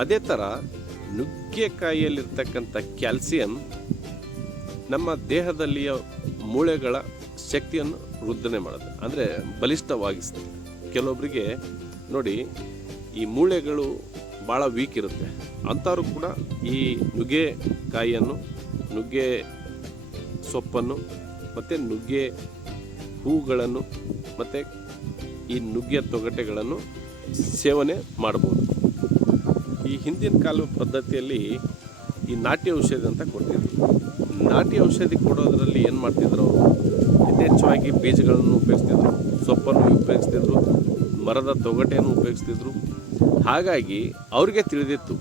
ಅದೇ ಥರ ನುಗ್ಗೆಕಾಯಿಯಲ್ಲಿರ್ತಕ್ಕಂಥ ಕ್ಯಾಲ್ಸಿಯಂ ನಮ್ಮ ದೇಹದಲ್ಲಿಯ ಮೂಳೆಗಳ ಶಕ್ತಿಯನ್ನು ವೃದ್ಧನೆ ಮಾಡುತ್ತೆ, ಅಂದರೆ ಬಲಿಷ್ಠವಾಗಿಸ್ತದೆ. ಕೆಲವೊಬ್ಬರಿಗೆ ನೋಡಿ ಈ ಮೂಳೆಗಳು ಭಾಳ ವೀಕ್ ಇರುತ್ತೆ, ಅಂಥವ್ರು ಕೂಡ ಈ ನುಗ್ಗೆಕಾಯಿಯನ್ನು, ನುಗ್ಗೆ ಸೊಪ್ಪನ್ನು ಮತ್ತು ನುಗ್ಗೆ ಹೂಗಳನ್ನು ಮತ್ತು ಈ ನುಗ್ಗೆ ತೊಗಟೆಗಳನ್ನು ಸೇವನೆ ಮಾಡ್ಬೋದು. ಈ ಹಿಂದಿನ ಕಾಲದ ಪದ್ಧತಿಯಲ್ಲಿ ಈ ನಾಟಿ ಔಷಧಿ ಅಂತ ಕೊಡ್ತಿದ್ರು. ನಾಟಿ ಔಷಧಿ ಕೊಡೋದ್ರಲ್ಲಿ ಏನು ಮಾಡ್ತಿದ್ರು ಅವರು, ಯಥೇಚ್ಛವಾಗಿ ಬೀಜಗಳನ್ನು ಉಪಯೋಗಿಸ್ತಿದ್ರು, ಸೊಪ್ಪನ್ನು ಉಪಯೋಗಿಸ್ತಿದ್ರು, ಮರದ ತೊಗಟೆಯನ್ನು ಉಪಯೋಗಿಸ್ತಿದ್ರು. ಹಾಗಾಗಿ ಅವ್ರಿಗೆ ತಿಳಿದಿತ್ತು,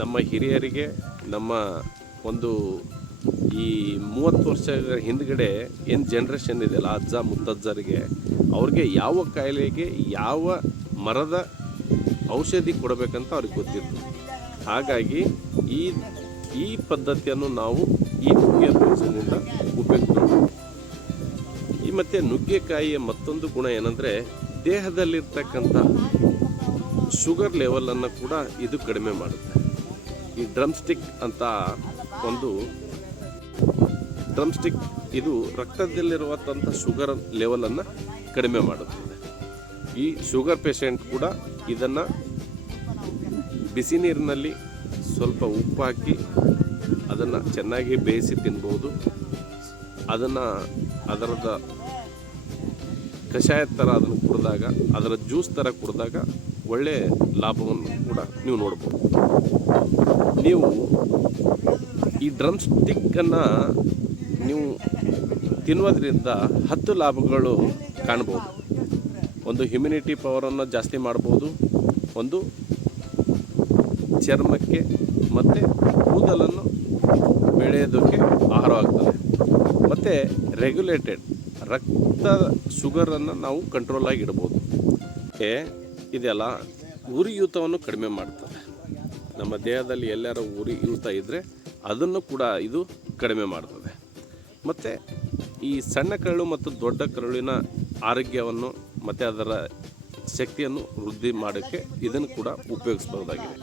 ನಮ್ಮ ಹಿರಿಯರಿಗೆ, ನಮ್ಮ ಒಂದು ಈ 30 ವರ್ಷಗಳ ಹಿಂದ್ಗಡೆ ಏನು ಜನ್ರೇಷನ್ ಇದೆಯಲ್ಲ, ಅಜ್ಜ ಮುತ್ತಜ್ಜರಿಗೆ, ಅವ್ರಿಗೆ ಯಾವ ಕಾಯಿಲೆಗೆ ಯಾವ ಮರದ ಔಷಧಿ ಕೊಡಬೇಕಂತ ಅವ್ರಿಗೆ ಗೊತ್ತಿತ್ತು. ಹಾಗಾಗಿ ಈ ಪದ್ಧತಿಯನ್ನು ನಾವು ಈ ನುಗ್ಗೆ ಬೀಜದಿಂದ ಉಪಯೋಗಿಸ್ತೀವಿ. ಈ ಮತ್ತು ನುಗ್ಗೆಕಾಯಿಯ ಮತ್ತೊಂದು ಗುಣ ಏನಂದರೆ, ದೇಹದಲ್ಲಿರ್ತಕ್ಕಂಥ ಶುಗರ್ ಲೆವೆಲನ್ನು ಕೂಡ ಇದು ಕಡಿಮೆ ಮಾಡುತ್ತೆ. ಈ ಡ್ರಮ್ಸ್ಟಿಕ್ ಅಂತ ಒಂದು ಡ್ರಮ್ಸ್ಟಿಕ್, ಇದು ರಕ್ತದಲ್ಲಿರುವಂಥ ಶುಗರ್ ಲೆವೆಲನ್ನು ಕಡಿಮೆ ಮಾಡುತ್ತದೆ. ಈ ಶುಗರ್ ಪೇಷಂಟ್ ಕೂಡ ಇದನ್ನು ಬಿಸಿ ನೀರಿನಲ್ಲಿ ಸ್ವಲ್ಪ ಉಪ್ಪು ಹಾಕಿ ಅದನ್ನು ಚೆನ್ನಾಗಿ ಬೇಯಿಸಿ ತಿನ್ಬೋದು. ಅದರದ ಕಷಾಯ ಥರ ಅದನ್ನು ಕುಡಿದಾಗ, ಅದರ ಜ್ಯೂಸ್ ಥರ ಕುಡಿದಾಗ ಒಳ್ಳೆಯ ಲಾಭವನ್ನು ಕೂಡ ನೀವು ನೋಡ್ಬೋದು. ನೀವು ಈ ಡ್ರಮ್ ಸ್ಟಿಕ್ಕನ್ನು ನೀವು ತಿನ್ನೋದ್ರಿಂದ 10 ಲಾಭಗಳು ಕಾಣ್ಬೋದು. ಒಂದು ಇಮ್ಯುನಿಟಿ ಪವರನ್ನು ಜಾಸ್ತಿ ಮಾಡ್ಬೋದು, ಒಂದು ಚರ್ಮಕ್ಕೆ ಮತ್ತು ಕೂದಲನ್ನು ಬೆಳೆಯೋದಕ್ಕೆ ಆಹಾರವಾಗ್ತದೆ, ಮತ್ತು ರೆಗ್ಯುಲೇಟೆಡ್ ರಕ್ತದ ಶುಗರನ್ನು ನಾವು ಕಂಟ್ರೋಲಾಗಿ ಇಡ್ಬೋದು. ಇದೆಲ್ಲ ಉರಿಯೂತವನ್ನು ಕಡಿಮೆ ಮಾಡ್ತದೆ. ನಮ್ಮ ದೇಹದಲ್ಲಿ ಎಲ್ಲಾರು ಉರಿಯೂತ ಇದ್ದರೆ ಅದನ್ನು ಕೂಡ ಇದು ಕಡಿಮೆ ಮಾಡ್ತದೆ. ಮತ್ತು ಈ ಸಣ್ಣ ಕರಳು ಮತ್ತು ದೊಡ್ಡ ಕರುಳಿನ ಆರೋಗ್ಯವನ್ನು ಮತ್ತು ಅದರ ಶಕ್ತಿಯನ್ನು ವೃದ್ಧಿ ಮಾಡೋಕ್ಕೆ ಇದನ್ನು ಕೂಡ ಉಪಯೋಗಿಸ್ಬೋದಾಗಿದೆ.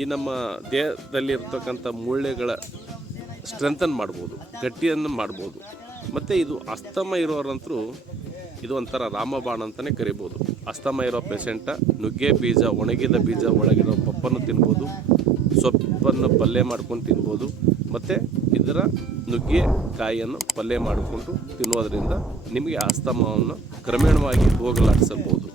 ಈ ನಮ್ಮ ದೇಹದಲ್ಲಿರ್ತಕ್ಕಂಥ ಮೂಳೆಗಳ ಸ್ಟ್ರೆಂಥನ್ ಮಾಡ್ಬೋದು, ಗಟ್ಟಿಯನ್ನು ಮಾಡ್ಬೋದು. ಮತ್ತು ಇದು ಅಸ್ತಮ ಇರೋರಂತರೂ ಇದು ಒಂಥರ ರಾಮಬಾಣ ಅಂತಲೇ ಕರಿಬೋದು. ಅಸ್ತಮ ಇರೋ ಪೇಷಂಟ ನುಗ್ಗೆ ಬೀಜ, ಒಣಗಿದ ಬೀಜ ಒಳಗಿರೋ ಪಪ್ಪನ್ನು ತಿನ್ಬೋದು, ಸೊಪ್ಪನ್ನು ಪಲ್ಯ ಮಾಡ್ಕೊಂಡು ತಿನ್ಬೋದು, ಮತ್ತು ಇದರ ನುಗ್ಗೆ ಕಾಯಿಯನ್ನು ಪಲ್ಯ ಮಾಡಿಕೊಂಡು ತಿನ್ನೋದ್ರಿಂದ ನಿಮಗೆ ಅಸ್ತಮವನ್ನು ಕ್ರಮೇಣವಾಗಿ ಹೋಗಲಾಡಿಸಬಹುದು.